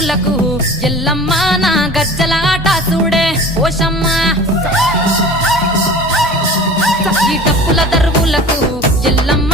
దరువులకు ఎల్లమ్మ నా గజ్జల ఆట చూడే ఓషమ్మ ఈ డప్పుల దరువులకు ఎల్లమ్మ